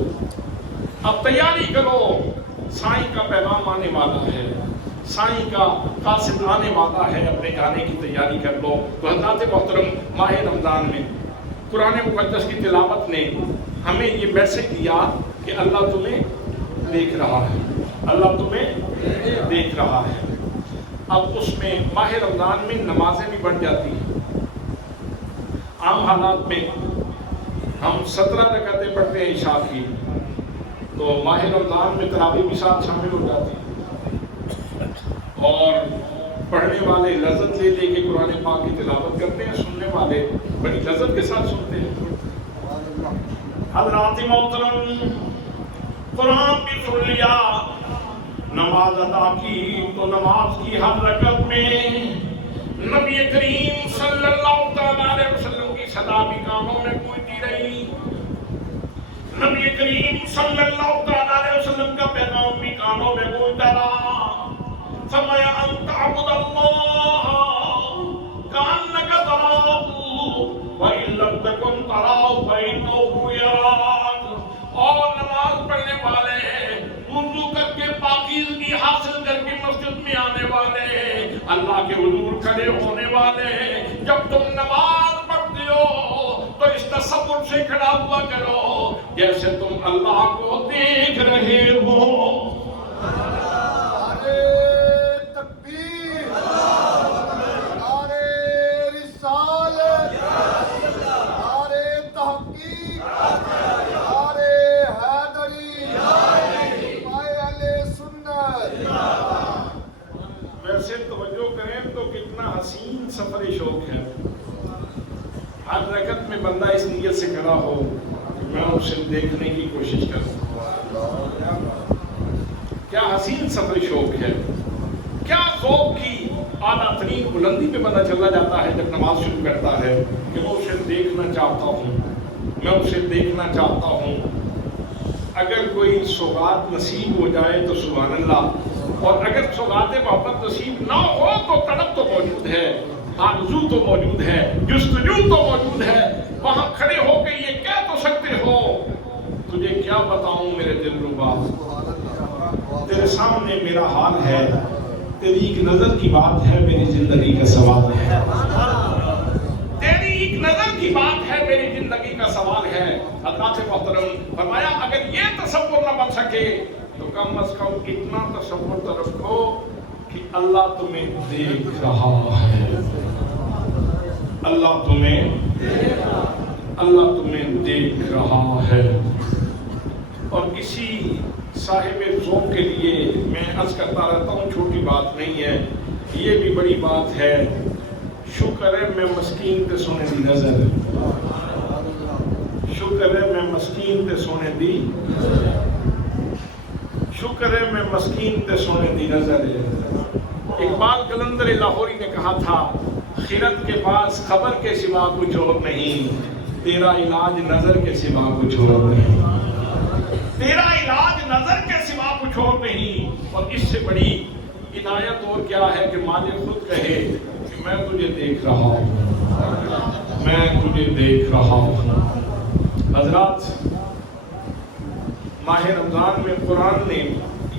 اب تیاری کرو، سائیں کا پیغام آنے والا ہے، سائیں کا قاصد آنے والا ہے، اپنے جانے کی تیاری کر لو۔ تو حضرات محترم، ماہ رمضان میں قرآن مقدس کی تلاوت نے ہمیں یہ میسج دیا کہ اللہ تمہیں دیکھ رہا ہے، اللہ تمہیں دیکھ رہا ہے۔ اب اس میں ماہ رمضان میں نمازیں بھی بڑھ جاتی ہیں۔ عام حالات میں ہم 17 رکعتیں پڑھتے ہیں عشاء کی، تو ماہ رمضان میں تراویح بھی ساتھ شامل ہو جاتی ہے، اور پڑھنے والے لذت لے لے کے قرآن پاک کی تلاوت کرتے ہیں، سننے والے بڑی لذت کے ساتھ سنتے ہیں۔ حضرات محترم، قرآن بھی سن لیا، نماز ادا کی، تو نماز کی ہر رکعت میں نبی کریم صلی اللہ علیہ وسلم کی صدا بھی کانوں میں گونجتی رہی، نبی کریم صلی اللہ علیہ وسلم کا پیغام بھی کانوں میں گونجتا رہا۔ فرمایا ان تعبد اللہ کأنک تراہ وإن لم تکن تراہ فإنہ یراک۔ اور نماز پڑھنے والے، وضو کر کے پاکیزگی حاصل کر کے مسجد میں آنے والے، اللہ کے حضور کھڑے ہونے والے، جب تم نماز پڑھتے ہو تو اس تصور سے کھڑا ہوا کرو جیسے تم اللہ کو دیکھ رہے ہو۔ ویسے توجہ کریں تو کتنا حسین سفر شوق ہے۔ ہر رکعت میں بندہ اس نیت سے کھڑا ہو کہ میں اسے دیکھنے کی کوشش کروں۔ کیا حسین سفر شوق ہے، کیا ذوق کی اعلیٰ ترین بلندی پہ بندہ چلا جاتا ہے جب نماز شروع کرتا ہے کہ میں اسے دیکھنا چاہتا ہوں، میں اسے دیکھنا چاہتا ہوں۔ اگر کوئی سوغات نصیب ہو جائے تو سبحان اللہ، اور اگر سوغات محبت نصیب نہ ہو تو طلب تو موجود ہے، آرزو تو موجود ہے، جستجو تو موجود ہے۔ وہاں کھڑے ہو کے یہ کہہ تو سکتے ہو، تجھے کیا بتاؤں میرے دلربا، تیرے سامنے میرا حال ہے، تیری ایک نظر کی بات ہے، میری زندگی کا سوال ہے، تیری ایک نظر کی بات ہے، میری زندگی کا سوال ہے۔ حضرات محترم، فرمایا اگر یہ تصور نہ بن سکے تو کم از کم اتنا تصور تو رکھو کہ اللہ تمہیں دیکھ رہا ہے، اللہ تمہیں دیکھ رہا ہے۔ اور کسی صاحب ذوق کے لیے میں عرض کرتا رہتا ہوں، چھوٹی بات نہیں ہے، یہ بھی بڑی بات ہے۔ شکر ہے میں مسکین تے سونے دی نظر، شکر ہے میں مسکین تے سونے دی، شکر ہے میں مسکین تے سونے دی نظر ہے۔ اقبال قلندر لاہوری نے کہا تھا، خرد کے پاس خبر کے سوا کچھ اور نہیں، تیرا علاج نظر کے سوا کچھ اور نہیں، تیرا علاج نظر کے سوا کچھ اور نہیں۔ اور اس سے بڑی عنایت اور کیا ہے کہ مالک خود کہے کہ میں تجھے دیکھ رہا ہوں، میں تجھے دیکھ رہا ہوں۔ حضرات، ماہ رمضان میں قرآن نے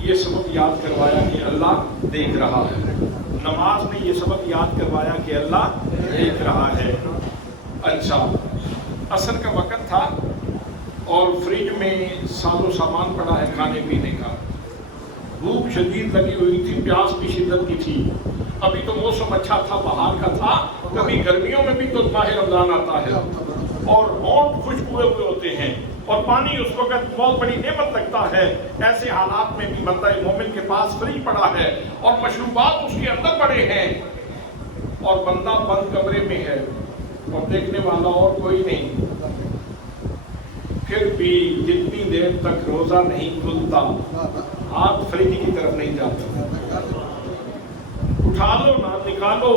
یہ سبق یاد کروایا کہ اللہ دیکھ رہا ہے، نماز نے یہ سبق یاد کروایا کہ اللہ دیکھ رہا ہے۔ اچھا، عصر کا وقت تھا اور فریج میں ساز و سامان پڑا ہے کھانے پینے کا، بھوک شدید لگی ہوئی تھی، پیاس بھی شدت کی تھی، ابھی تو موسم اچھا تھا، بہار کا تھا، کبھی گرمیوں میں بھی تو ماہ رمضان آتا ہے اور ہونٹ خشک ہوئے ہوتے ہیں اور پانی اس وقت بہت بڑی نعمت لگتا ہے. ایسے حالات میں بھی بندہ مومن کے پاس فری پڑا ہے اور مشروبات اس کے اندر پڑے ہیں اور بندہ بند کمرے میں ہے اور دیکھنے والا اور کوئی نہیں، پھر بھی جتنی دیر تک روزہ نہیں کھلتا ہاتھ فریج کی طرف نہیں جاتا. اٹھا لو نہ نکالو،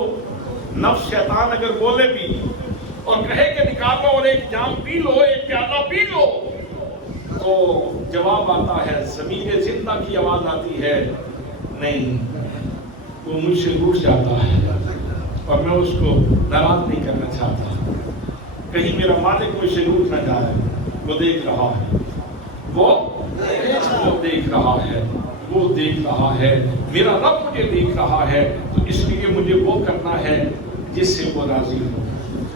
نفس شیطان اگر بولے بھی اور کہے کہ نکالو اور ایک جام پی لو، ایک پیالہ پی لو، تو جواب آتا ہے، ضمیر زندہ کی آواز آتی ہے، نہیں، وہ مجھ سے روٹھ جاتا ہے اور میں اس کو ناراض نہیں کرنا چاہتا. کہیں میرا مالک مجھ سے روٹھ نہ جائے. وہ دیکھ رہا ہے، وہ دیکھ رہا ہے، وہ دیکھ رہا ہے، میرا رب مجھے دیکھ رہا ہے، تو اس لیے مجھے وہ کرنا ہے جس سے وہ راضی ہو.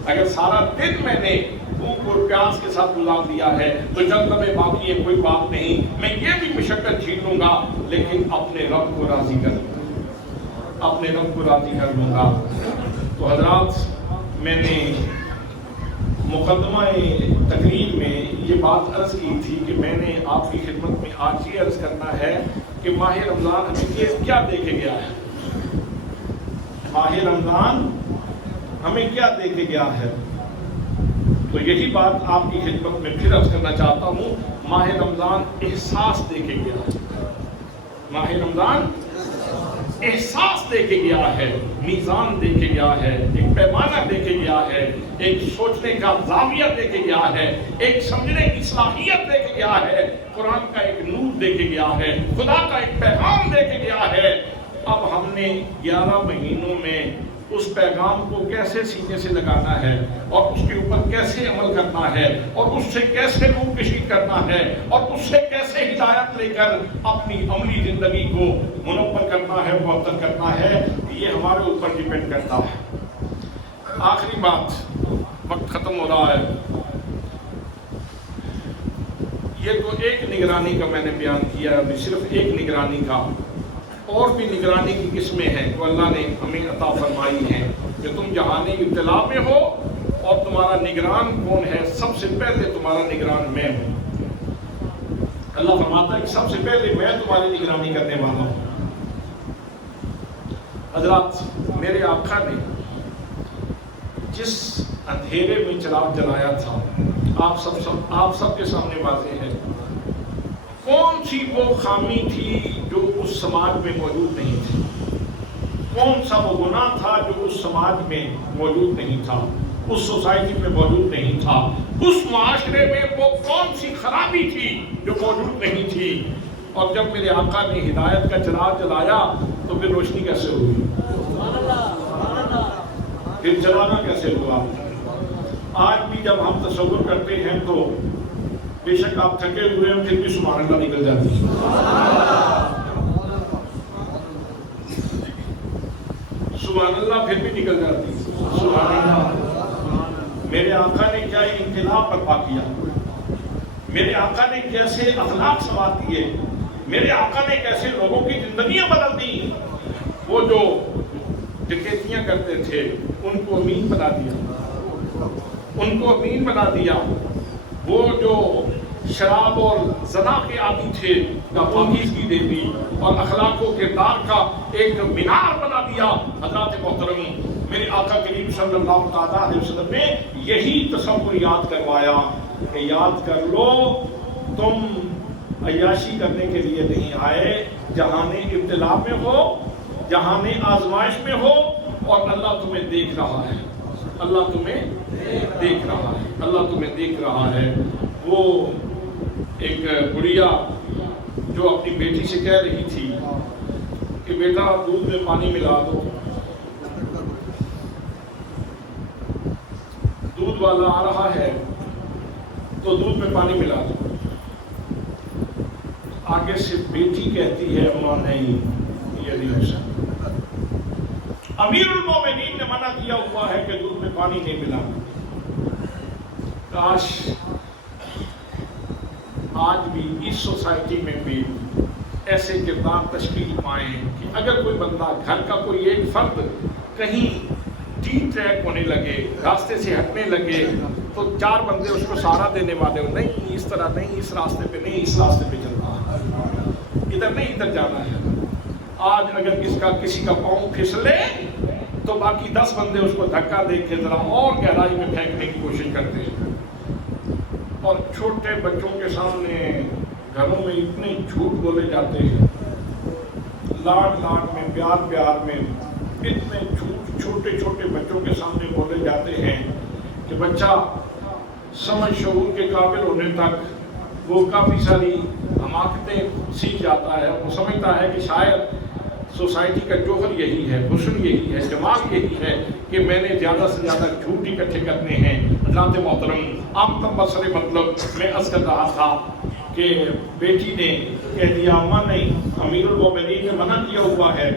اگر سارا دن میں نے بھوک اور پیاس کے ساتھ گزار دیا ہے تو جنت میں باقی ہے، کوئی بات نہیں، میں یہ بھی مشقت جھیل لوں گا لیکن اپنے رب کو راضی کر لوں گا، اپنے رب کو راضی کر لوں گا. تو حضرات، میں نے مقدمہ تقریر میں یہ بات عرض کی تھی کہ میں نے آپ کی خدمت میں آج یہ عرض کرنا ہے کہ ماہ رمضان ہمیں کیا دے کے گیا ہے. ماہ رمضان ہمیں کیا دے کے گیا ہے؟ تو یہی بات آپ کی خدمت میں پھر عرض کرنا چاہتا ہوں. ماہ رمضان احساس دے کے گیا ہے. ماہ رمضان احساس دے کے گیا ہے، میزان دے کے گیا ہے، ایک پیمانہ دے کے گیا ہے، ایک سوچنے کا زاویہ دے کے گیا ہے، ایک سمجھنے کی صلاحیت دے کے گیا ہے، قرآن کا ایک نور دے کے گیا ہے، خدا کا ایک پیغام دے کے گیا ہے. اب ہم نے 11 مہینوں میں اس پیغام کو کیسے سینے سے لگانا ہے اور اس کے اوپر کیسے عمل کرنا ہے اور اس سے کیسے روح کشی کرنا ہے اور اس سے کیسے ہدایت لے کر اپنی عملی زندگی کو منور کرنا ہے، معطر کرنا ہے، یہ ہمارے اوپر ڈیپینڈ کرتا ہے. آخری بات، وقت ختم ہو رہا ہے. یہ تو ایک نگرانی کا میں نے بیان کیا، ابھی صرف ایک نگرانی کا. اور بھی نگرانی کی قسمیں ہیں جو اللہ نے ہمیں عطا فرمائی ہیں کہ تم جہانی اطلاع میں ہو اور تمہارا نگران کون ہے؟ سب سے پہلے تمہارا نگران میں ہوں. اللہ فرماتا ہے کہ سب سے پہلے میں تمہاری نگرانی کرنے والا ہوں. حضرات، میرے آقا نے جس اندھیرے میں چراغ جلایا تھا، آپ سب کے سامنے واضح ہے. کون سی وہ خامی تھی جو اس سماج میں موجود نہیں تھی؟ کون سا وہ گناہ تھا جو اس سماج میں موجود نہیں تھا، اس سوسائٹی میں موجود نہیں تھا، اس معاشرے میں وہ کون سی خرابی تھی جو موجود نہیں تھی؟ اور جب میرے آقا نے ہدایت کا چراغ جلایا تو پھر روشنی کیسے ہوئی؟ پھر جلانا کیسے ہوا؟ آج بھی جب ہم تصور کرتے ہیں تو بے شک آپ تھکے ہوئے ہیں، پھر بھی سبحان اللہ نکل جاتی ہے. سبحان اللہ پھر بھی نکل جاتی ہے. سبحان اللہ. میرے آقا نے کیا انقلاب برپا کیا، میرے آقا نے کیسے اخلاق سوار دیے، میرے آقا نے کیسے لوگوں کی زندگیاں بدل دی. وہ جو ڈکیتیاں کرتے تھے ان کو امین بنا دیا، ان کو امین بنا دیا. وہ جو شراب اور زنا کے عادی تھے پاکیزگی دے دی اور اخلاق و کردار کا ایک مینار بنا دیا. حضرات محترم، میرے آقا کریم صلی اللہ تعالیٰ علیہ وسلم نے یہی تصور یاد کروایا کہ یاد کر لو، تم عیاشی کرنے کے لیے نہیں آئے، جہان ابتلاء میں ہو، جہان آزمائش میں ہو، اور اللہ تمہیں دیکھ رہا ہے، اللہ تمہیں دیکھ رہا ہے، اللہ تمہیں دیکھ رہا ہے. وہ ایک بڑھیا جو اپنی بیٹی سے کہہ رہی تھی کہ بیٹا دودھ میں پانی ملا دو، دودھ والا آ رہا ہے تو دودھ میں پانی ملا دو. آگے سے بیٹی کہتی ہے ماں نہیں، یہ نہیں ہو سکتا، امیر المومنین نے منع کیا ہوا ہے کہ دودھ میں پانی نہیں ملا. کاش آج بھی اس سوسائٹی میں بھی ایسے کردار تشکیل پائیں کہ اگر کوئی بندہ، گھر کا کوئی ایک فرد کہیں ٹی ٹریک ہونے لگے، راستے سے ہٹنے لگے، تو 4 بندے اس کو سہارا دینے والے ہو، نہیں اس طرح نہیں، اس راستے پہ نہیں، اس راستے پہ چلنا ہے، ادھر نہیں ادھر جانا ہے۔ آج اگر کسی کا پاؤں پھسلے تو باقی 10 بندے اس کو دھکا دے کے ذرا اور گہرائی میں پھینکنے کی کوشش کرتے ہیں۔ اور چھوٹے بچوں کے سامنے گھروں میں اتنے جھوٹ بولے جاتے ہیں، لاڈ میں، پیار میں اتنے جھوٹ چھوٹے چھوٹے بچوں کے سامنے بولے جاتے ہیں کہ بچہ سمجھ شعور کے قابل ہونے تک وہ کافی ساری حماقتیں سیکھ جاتا ہے۔ وہ سمجھتا ہے کہ شاید سوسائٹی کا جوہر یہی ہے، حسن یہی ہے، جمال یہی ہے کہ میں نے زیادہ سے زیادہ جھوٹ اکٹھے کرنے ہیں۔ حضرات محترم، عام بسر مطلب میں عرض کر رہا تھا کہ بیٹی نے کہہ دیا اماں نہیں، امیر المومنین نے منع کیا ہوا ہے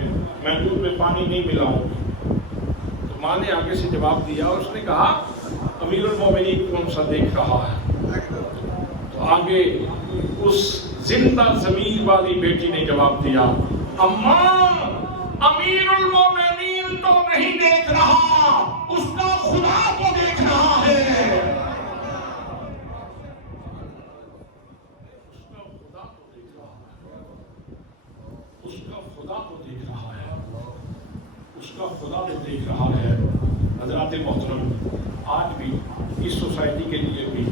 میں دودھ میں پانی نہیں ملاؤں، تو ماں نے آگے سے جواب دیا، اس نے کہا امیر المومنین کون سا دیکھ رہا ہے؟ تو آگے اس زندہ ضمیر والی بیٹی نے جواب دیا، اماں امیر المومنین تو نہیں دیکھ رہا، اس کا خدا تو دیکھ رہا ہے۔ خدا تو دیکھ رہا ہے۔ حضرات محترم، آج بھی اس سوسائٹی کے لیے بھی،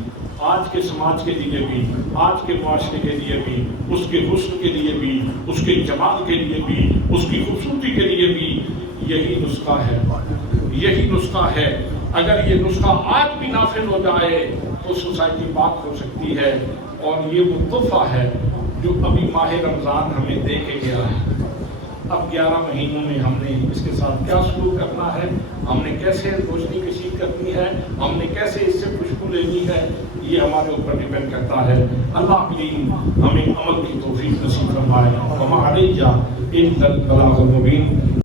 آج کے سماج کے لیے بھی، آج کے معاشرے کے لیے بھی، اس کے حسن کے لیے بھی، اس کے جمال کے لیے بھی، اس کی خوبصورتی کے لیے بھی یہی نسخہ ہے، یہی نسخہ ہے۔ اگر یہ نسخہ آج بھی نافذ ہو جائے تو سوسائٹی پاک ہو سکتی ہے، اور یہ وہ تحفہ ہے جو ابھی ماہ رمضان ہمیں دے کے گیا ہے۔ اب 11 مہینوں میں ہم نے اس کے ساتھ کیا سلوک کرنا ہے، ہم نے کیسے روشنی کشید کرنی ہے، ہم نے کیسے اس سے خوشبو لینی ہے، یہ ہمارے اوپر ڈیپینڈ کرتا ہے۔ اللہ کریم ہمیں عمل کی توفیق نصیب فرمائے۔ وما علیہ الا البلاغ المبین۔